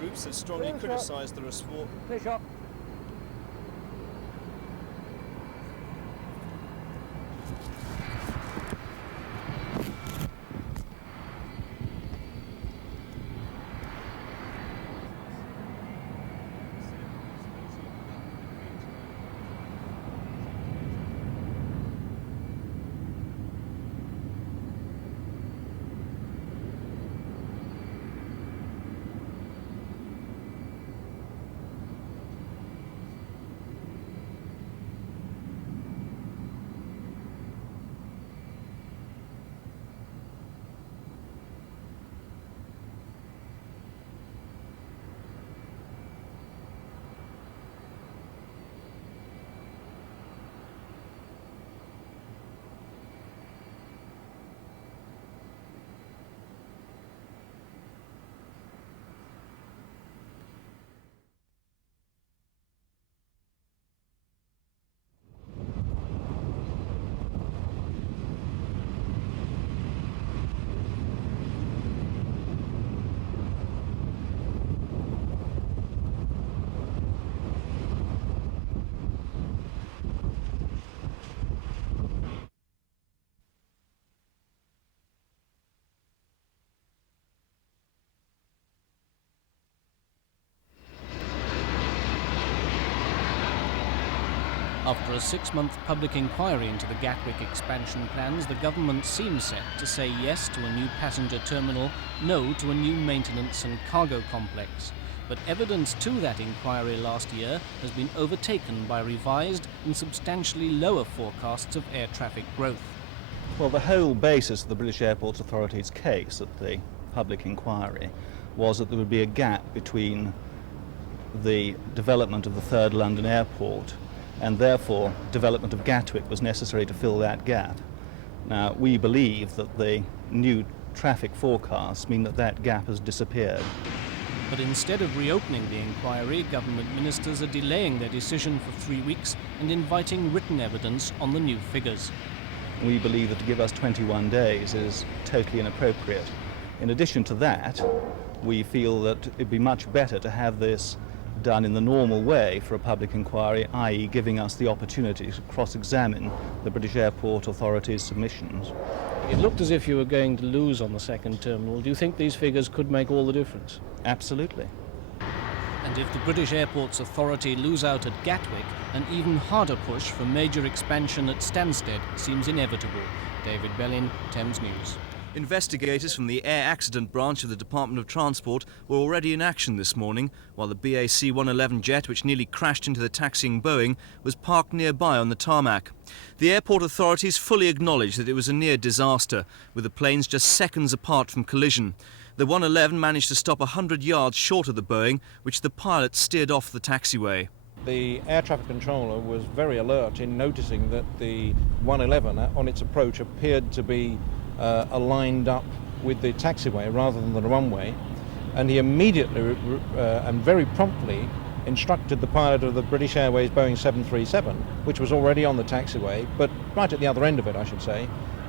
Groups that strongly criticised the response. Clear shot. After a 6-month public inquiry into the Gatwick expansion plans, the government seems set to say yes to a new passenger terminal, no to a new maintenance and cargo complex. But evidence to that inquiry last year has been overtaken by revised and substantially lower forecasts of air traffic growth. Well, the whole basis of the British Airports Authority's case at the public inquiry was that there would be a gap between the development of the third London airport and therefore development of Gatwick was necessary to fill that gap. Now, we believe that the new traffic forecasts mean that that gap has disappeared. But instead of reopening the inquiry, government ministers are delaying their decision for 3 weeks and inviting written evidence on the new figures. We believe that to give us 21 days is totally inappropriate. In addition to that, we feel that it'd be much better to have this done in the normal way for a public inquiry, i.e. giving us the opportunity to cross-examine the British Airport Authority's submissions. It looked as if you were going to lose on the second terminal. Do you think these figures could make all the difference? Absolutely. And if the British Airports Authority lose out at Gatwick, an even harder push for major expansion at Stansted seems inevitable. David Bellin, Thames News. Investigators from the Air Accident Branch of the Department of Transport were already in action this morning, while the BAC 111 jet, which nearly crashed into the taxiing Boeing, was parked nearby on the tarmac. The airport authorities fully acknowledged that it was a near disaster, with the planes just seconds apart from collision. The 111 managed to stop 100 yards short of the Boeing, which the pilot steered off the taxiway. The air traffic controller was very alert in noticing that the 111 on its approach appeared to be aligned up with the taxiway rather than the runway, and he immediately and very promptly instructed the pilot of the British Airways Boeing 737, which was already on the taxiway, but right at the other end of it, I should say,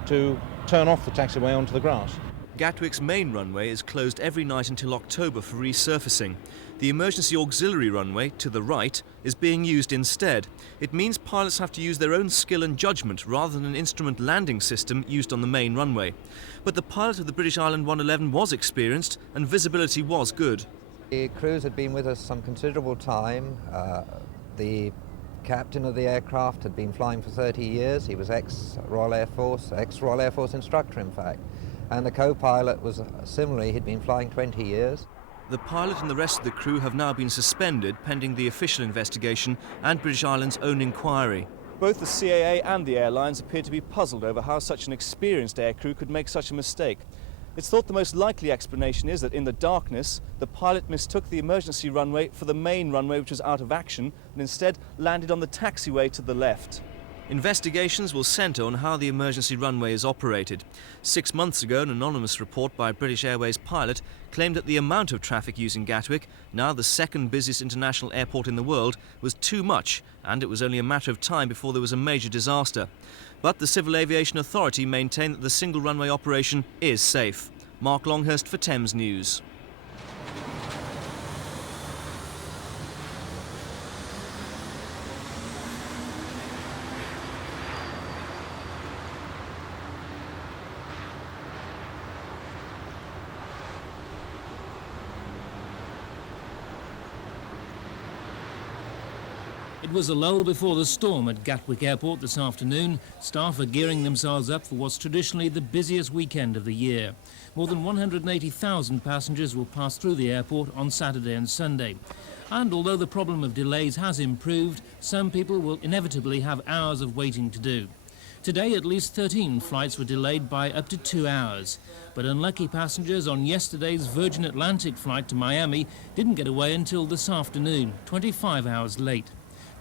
to turn off the taxiway onto the grass. Gatwick's main runway is closed every night until October for resurfacing. The emergency auxiliary runway, to the right, is being used instead. It means pilots have to use their own skill and judgment rather than an instrument landing system used on the main runway. But the pilot of the British Island 111 was experienced and visibility was good. The crews had been with us some considerable time. The captain of the aircraft had been flying for 30 years. He was ex-Royal Air Force instructor, in fact. And the co-pilot was similarly, he'd been flying 20 years. The pilot and the rest of the crew have now been suspended pending the official investigation and British Island's own inquiry. Both the CAA and the airlines appear to be puzzled over how such an experienced aircrew could make such a mistake. It's thought the most likely explanation is that in the darkness, the pilot mistook the emergency runway for the main runway, which was out of action, and instead landed on the taxiway to the left. Investigations will centre on how the emergency runway is operated. 6 months ago, an anonymous report by a British Airways pilot claimed that the amount of traffic using Gatwick, now the second busiest international airport in the world, was too much, and it was only a matter of time before there was a major disaster. But the Civil Aviation Authority maintained that the single runway operation is safe. Mark Longhurst for Thames News. It was a lull before the storm at Gatwick Airport this afternoon. Staff are gearing themselves up for what's traditionally the busiest weekend of the year. More than 180,000 passengers will pass through the airport on Saturday and Sunday. And although the problem of delays has improved, some people will inevitably have hours of waiting to do. Today, at least 13 flights were delayed by up to 2 hours. But unlucky passengers on yesterday's Virgin Atlantic flight to Miami didn't get away until this afternoon, 25 hours late.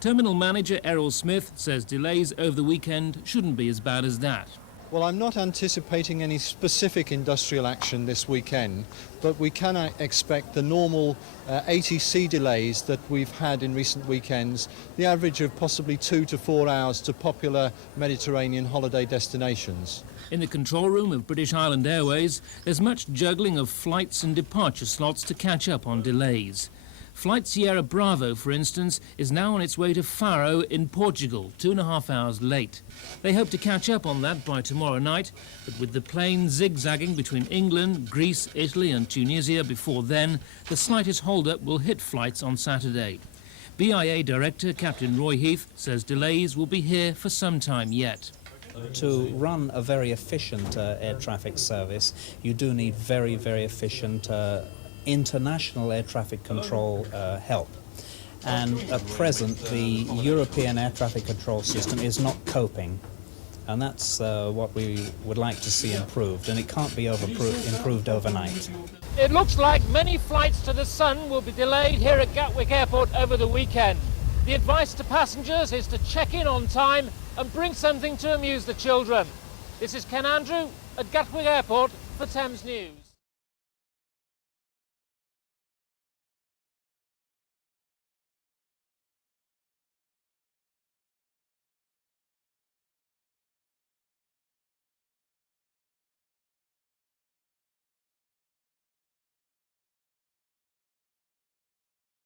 Terminal manager Errol Smith says delays over the weekend shouldn't be as bad as that. Well, I'm not anticipating any specific industrial action this weekend, but we can expect the normal ATC delays that we've had in recent weekends, the average of possibly 2 to 4 hours to popular Mediterranean holiday destinations. In the control room of British Island Airways, there's much juggling of flights and departure slots to catch up on delays. Flight Sierra Bravo, for instance, is now on its way to Faro in Portugal, 2.5 hours late. They hope to catch up on that by tomorrow night, but with the plane zigzagging between England, Greece, Italy and Tunisia before then, the slightest hold-up will hit flights on Saturday. BIA Director Captain Roy Heath says delays will be here for some time yet. To run a very efficient air traffic service, you do need very, very efficient international air traffic control help. And at present, the European air traffic control system is not coping. And that's what we would like to see improved, and it can't be improved overnight. It looks like many flights to the sun will be delayed here at Gatwick Airport over the weekend. The advice to passengers is to check in on time and bring something to amuse the children. This is Ken Andrew at Gatwick Airport for Thames News.